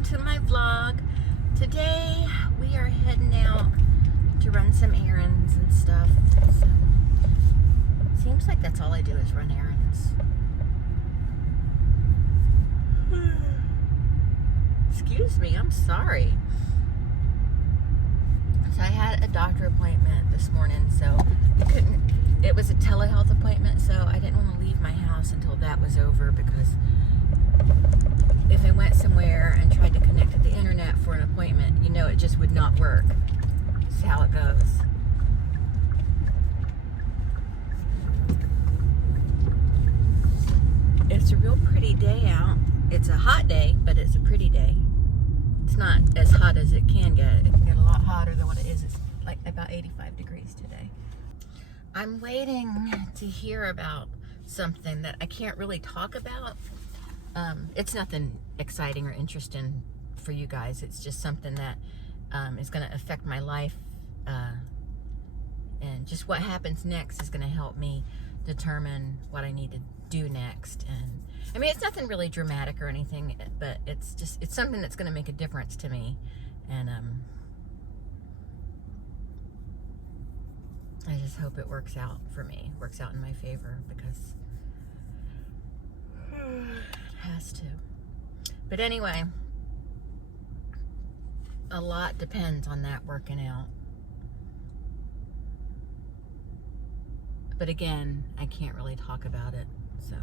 welcome to my vlog. Today we are heading out to run some errands and stuff. So seems like that's all I do is run errands. Excuse me, I'm sorry. So I had a doctor appointment this morning, so it was a telehealth appointment, so I didn't want to leave my house until that was over, because if I went somewhere and tried to connect to the internet for an appointment, you know, it just would not work. That's how it goes. It's a real pretty day out. It's a hot day, but it's a pretty day. It's not as hot as it can get. It can get a lot hotter than what it is. It's like about 85 degrees today. I'm waiting to hear about something that I can't really talk about. It's nothing exciting or interesting for you guys. It's just something that is going to affect my life. And just what happens next is going to help me determine what I need to do next. And I mean, it's nothing really dramatic or anything, but it's something that's going to make a difference to me. And I just hope it works out for me, works out in my favor, because it has to. But anyway, a lot depends on that working out. But again, I can't really talk about it, so.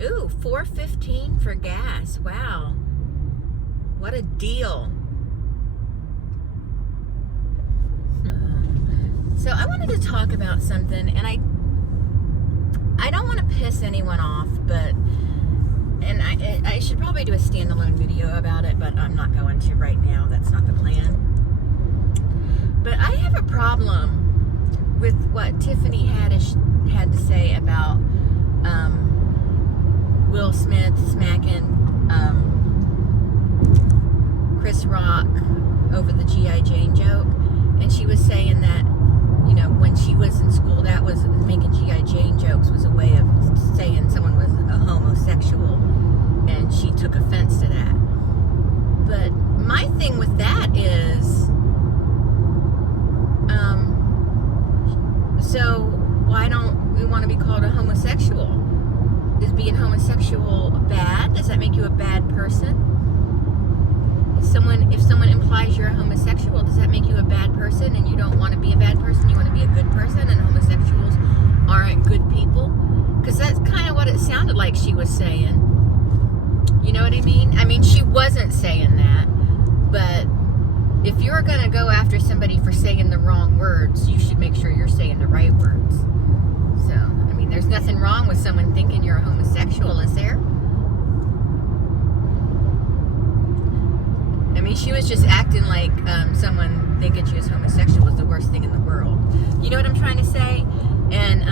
Ooh, $4.15 for gas. Wow. What a deal. So I wanted to talk about something, and I don't want to piss anyone off, but I should probably do a standalone video about it, but I'm not going to right now. That's not the plan. But I have a problem with what Tiffany Haddish had to say about Will Smith smacking Chris Rock over the G.I. Jane joke. And she was saying that, you know, when she was in school, that was making G.I. Jane jokes was a way of saying someone was a homosexual, and she took offense to that. But my thing with that is, so why don't we want to be called a homosexual? Is being homosexual bad? Does that make you a bad person? If someone implies you're a homosexual, does that make you a bad person and you don't want to be a bad person? You want to be a good person, and homosexuals aren't good people? Because that's kind of what it sounded like she was saying. You know what I mean? I mean, she wasn't saying that, but if you're going to go after somebody for saying the wrong words, you should make sure you're saying the right words. So, I mean, there's nothing wrong with someone thinking you're a homosexual, is there? I mean, she was just acting like someone thinking she was homosexual was the worst thing in the world. You know what I'm trying to say? And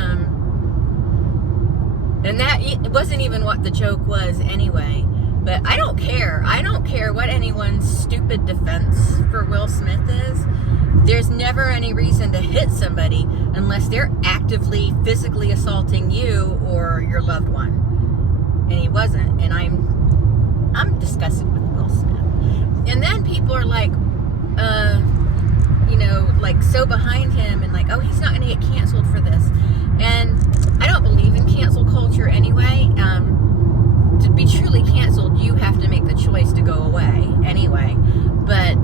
that it wasn't even what the joke was anyway. But I don't care. I don't care what anyone's stupid defense for Will Smith is. There's never any reason to hit somebody unless they're actively physically assaulting you or your loved one. And he wasn't. And I'm disgusted with Will Smith. And then people are like, you know, like so behind him and like, oh, he's not going to get canceled for this. And I don't believe in cancel culture anyway. To be truly canceled, you have to make the choice to go away anyway. But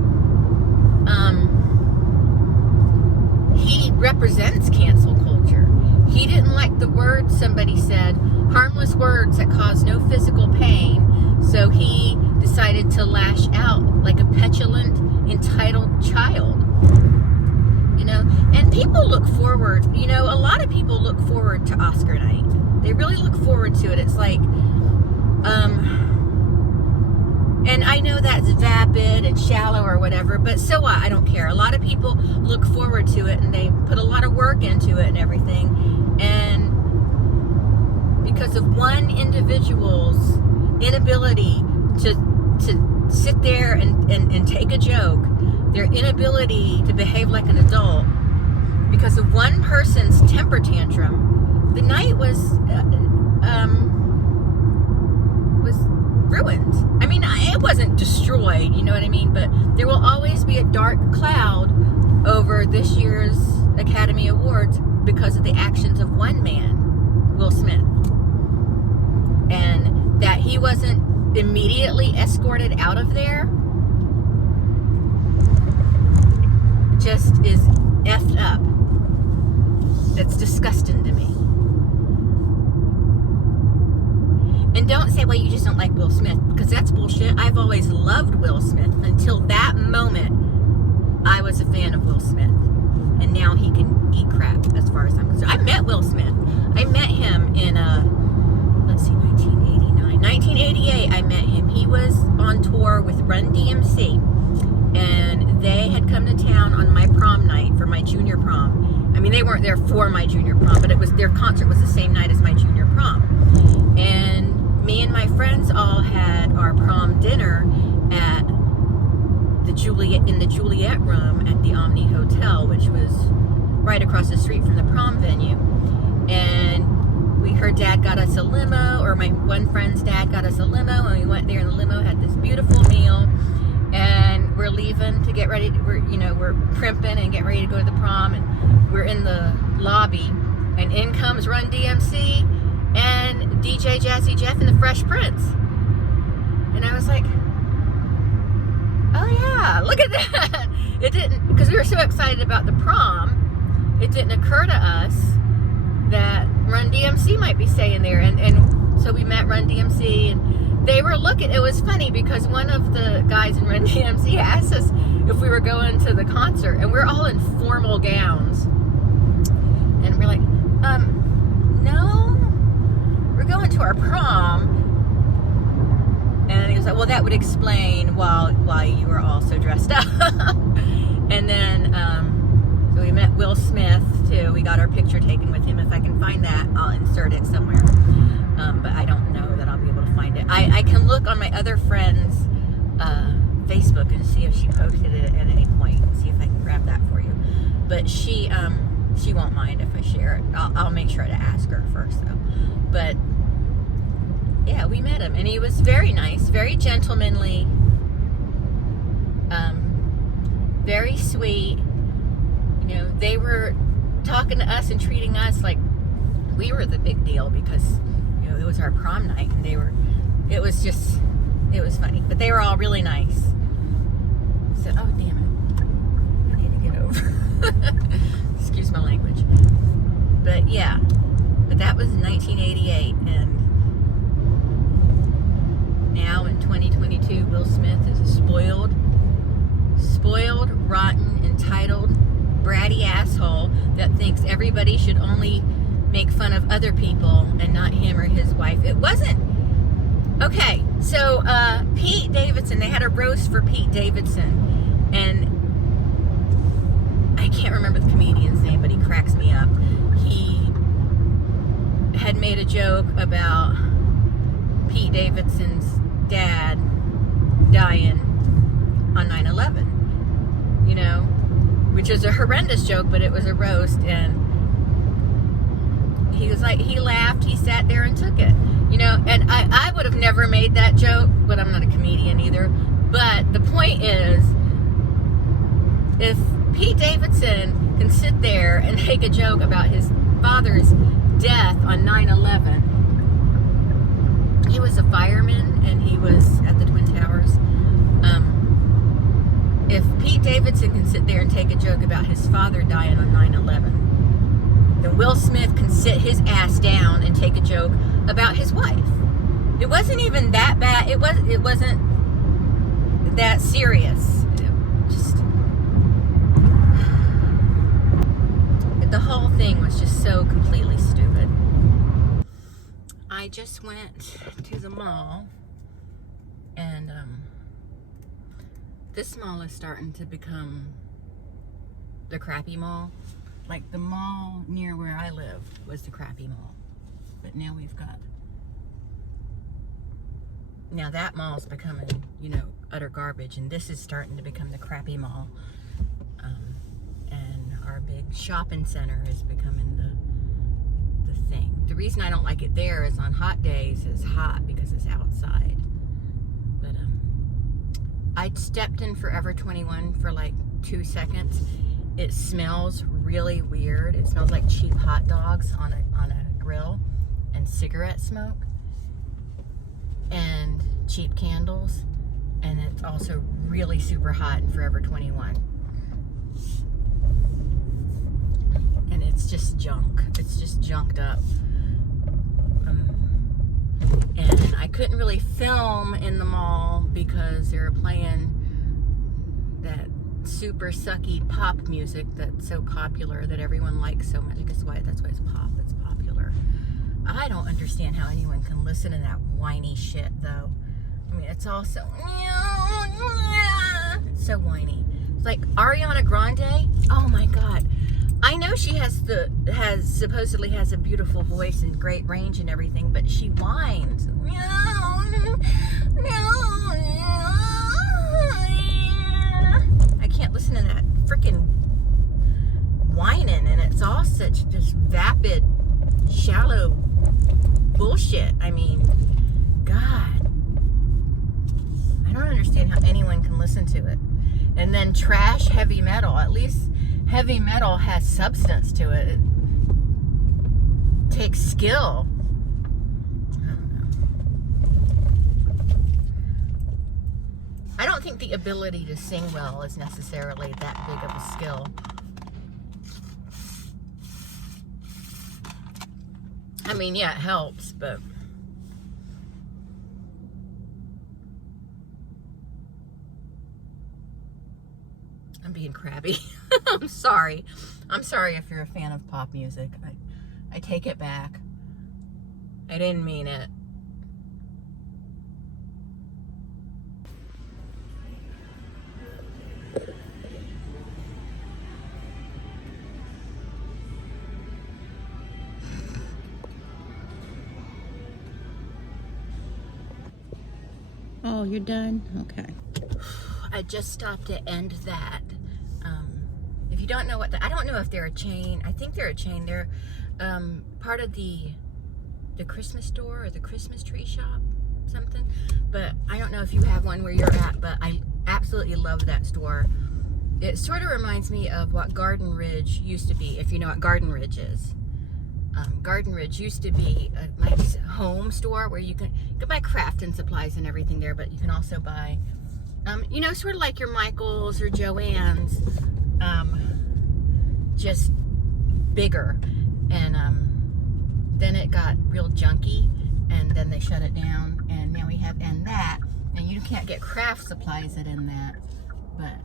he represents cancel culture. He didn't like the words somebody said, harmless words that cause no physical pain, so he decided to lash out like a petulant, entitled child. You know, and people look forward, you know, a lot of people look forward to Oscar night. They really look forward to it. It's like, and I know that's vapid and shallow or whatever, but so what? I don't care. A lot of people look forward to it, and they put a lot of work into it and everything. And because of one individual's inability to sit there and take a joke, their inability to behave like an adult, because of one person's temper tantrum, the night was ruined. I mean, it wasn't destroyed, you know what I mean? But there will always be a dark cloud over this year's Academy Awards because of the actions of one man, Will Smith. And that he wasn't immediately escorted out of there just is effed up. That's disgusting to me. And don't say, well, you just don't like Will Smith, because that's bullshit. I've always loved Will Smith. Until that moment, I was a fan of Will Smith. And now he can eat crap, as far as I'm concerned. I met Will Smith. I met him in, 1989. 1988, I met him. He was on tour with Run DMC. And they had come to town on my prom night for my junior prom. I mean, they weren't there for my junior prom, but their concert was the same night as my junior prom. And me and my friends all had our prom dinner at the Juliet room at the Omni Hotel, which was right across the street from the prom venue. And her dad got us a limo, or my one friend's dad got us a limo, and we went there in the limo, had this beautiful meal, and we're leaving to get ready. We're primping and getting ready to go to the prom, and we're in the lobby, and in comes Run DMC and DJ Jazzy Jeff and the Fresh Prince. And I was like, oh yeah, look at that. It didn't, because we were so excited about the prom, it didn't occur to us that Run DMC might be staying there. And so we met Run DMC, and they were looking. It was funny because one of the guys in Run DMC asked us if we were going to the concert, and we're all in formal gowns. And we're like, no, we're going to our prom. And he was like, well, that would explain why you were all so dressed up. And then, so we met Will Smith too. We got our picture taken with him. If I can find that, I'll insert it somewhere. But I don't know that I'll be able to find it. I can look on my other friend's Facebook and see if she posted it at any point, and see if I can grab that for you. But she won't mind if I share it. I'll make sure to ask her first though. But yeah, we met him, and he was very nice, very gentlemanly, very sweet. You know, they were talking to us and treating us like we were the big deal, because, you know, it was our prom night, and it was funny. But they were all really nice. So, oh damn it, I need to get over. Excuse my language. But yeah, but that was 1988, and now in 2022, Will Smith is a spoiled, rotten, entitled, bratty asshole that thinks everybody should only make fun of other people and not him or his wife. It wasn't. Okay, so Pete Davidson, they had a roast for Pete Davidson, and I can't remember the comedian's name, but he cracks me up. He had made a joke about Pete Davidson's dad dying on 9/11, you know, which is a horrendous joke, but it was a roast. And he was like, he laughed, he sat there and took it, you know. And I would have never made that joke, but I'm not a comedian either. But the point is, if Pete Davidson can sit there and make a joke about his father's death on 9/11, he was a fireman, and he was at the Twin Towers. If Pete Davidson can sit there and take a joke about his father dying on 9/11, then Will Smith can sit his ass down and take a joke about his wife. It wasn't even that bad. It wasn't that serious. The whole thing was just so completely stupid. I just went to the mall, and this mall is starting to become the crappy mall. Like, the mall near where I live was the crappy mall, but now now that mall's becoming, you know, utter garbage, and this is starting to become the crappy mall. And our big shopping center is becoming the thing. The reason I don't like it there is on hot days it's hot because it's outside. But I stepped in Forever 21 for like 2 seconds. It smells really weird. It smells like cheap hot dogs on a grill and cigarette smoke and cheap candles. And it's also really super hot in Forever 21. And it's just junk. It's just junked up. And I couldn't really film in the mall because they were playing that super sucky pop music that's so popular that everyone likes so much. I guess that's why it's pop. It's popular. I don't understand how anyone can listen to that whiny shit though. I mean, it's all so whiny. It's like Ariana Grande. Oh my God. I know she supposedly has a beautiful voice and great range and everything, but she whines. I can't listen to that freaking whining, and it's all such just vapid, shallow bullshit. I mean, God. I don't understand how anyone can listen to it. And then trash heavy metal. At least heavy metal has substance to it. It takes skill. I don't know. I don't think the ability to sing well is necessarily that big of a skill. I mean, yeah, it helps, but I'm being crabby. I'm sorry. I'm sorry if you're a fan of pop music. I take it back. I didn't mean it. Oh, you're done? Okay. I just stopped to end that. If you don't know I don't know if they're a chain. I think they're a chain. They're part of the Christmas store or the Christmas tree shop, something. But I don't know if you have one where you're at, but I absolutely love that store. It sort of reminds me of what Garden Ridge used to be, if you know what Garden Ridge is. Garden Ridge used to be a nice home store where you can buy crafting supplies and everything there, but you can also buy, you know, sort of like your Michael's or Joann's, just bigger. And then it got real junky, and then they shut it down, and now we have that. And you can't get craft supplies in that, but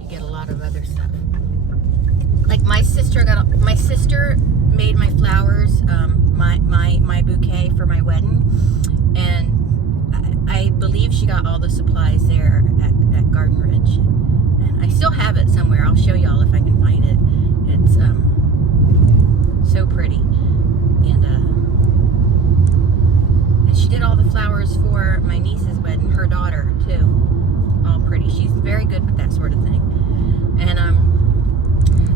you get a lot of other stuff. Like my sister made my flowers, my bouquet for my wedding, and I believe she got all the supplies there at Garden Ridge, and I still have it somewhere. I'll show y'all if I can find it. It's so pretty, and she did all the flowers for my niece's wedding, her daughter too. All pretty. She's very good with that sort of thing, and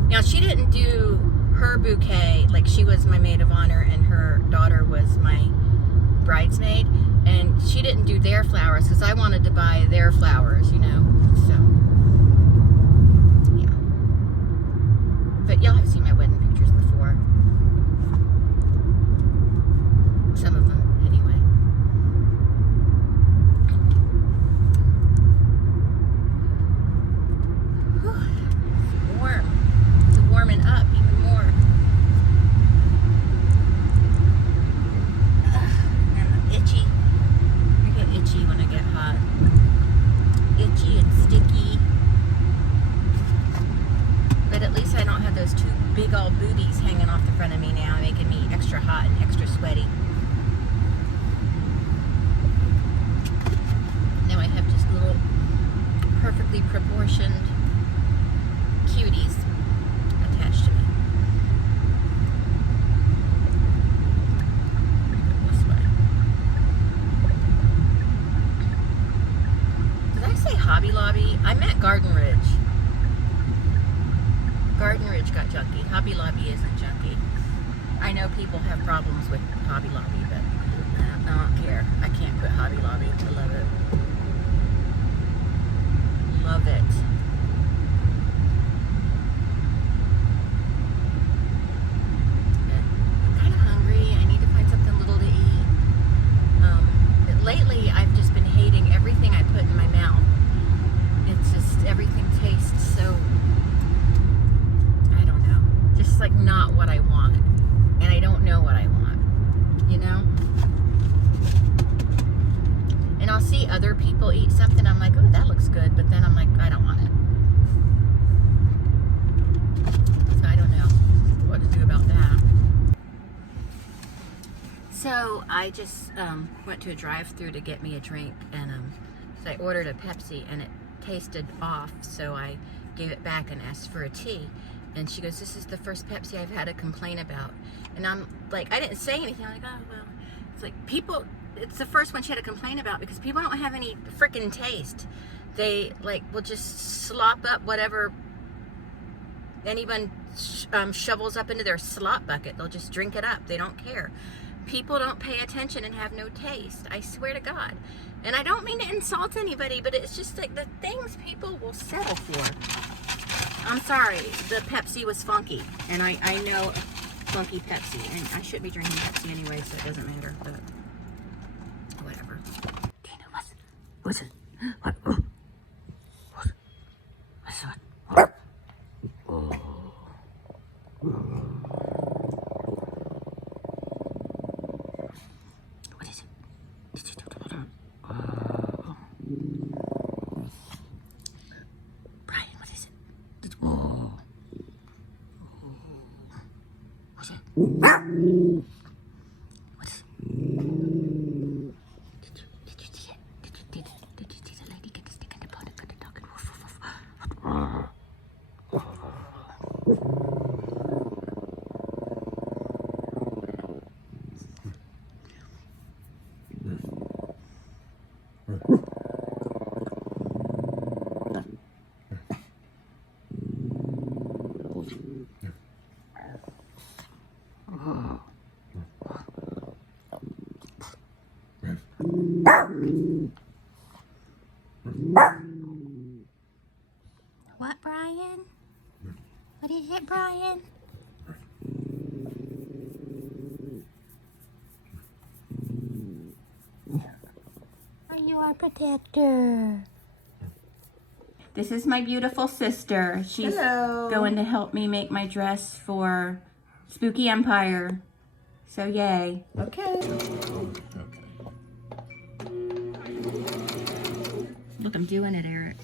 now she didn't do her bouquet, like she was my maid of honor and her daughter was my bridesmaid, and she didn't do their flowers because I wanted to buy their flowers, you know, so yeah. But y'all have seen my wedding pictures before, some of them anyway. Whew. It's warm. It's warming up even more. Itchy. I get itchy when I get hot. Itchy and sticky. But at least I don't have those two big old booties hanging off the front of me now, making me extra hot and extra sweaty. Now I have just little perfectly proportioned cuties attached to me. Did I say Hobby Lobby? I meant Garden Ridge. Garden Ridge got I know people have problems with Hobby Lobby, but I don't care. I can't quit Hobby Lobby. I love it. Love it. I'm kind of hungry. I need to find something little to eat. Lately, I've just been hating everything I put in my mouth. It's just, everything tastes so, I don't know, just like not what I want. And I don't know what I want, you know? And I'll see other people eat something, I'm like, oh, that looks good, but then I'm like, I don't want it. So I don't know what to do about that. So I just went to a drive-thru to get me a drink, and so I ordered a Pepsi, and it tasted off, so I gave it back and asked for a tea. And she goes, this is the first Pepsi I've had a complaint about. And I'm like, I didn't say anything. I'm like, oh, well. It's like, people, it's the first one she had a complaint about because people don't have any freaking taste. They, like, will just slop up whatever anyone shovels up into their slop bucket. They'll just drink it up. They don't care. People don't pay attention and have no taste. I swear to God. And I don't mean to insult anybody, but it's just like the things people will settle for. I'm sorry, the Pepsi was funky, and I know funky Pepsi, and I shouldn't be drinking Pepsi anyway, so it doesn't matter, but whatever. Tina, what's it? What? Oh. What's it? What? Oh. What is it? Brian, what is it? Oh. What's it? What is it? Did you see it? Did you see the lady get the stick in the pot and cut the dog and woof woof woof? What, Brian? What is it, Brian? Are you our protector? This is my beautiful sister. She's going to help me make my dress for Spooky Empire. So yay. Okay. Look, I'm doing it, Eric.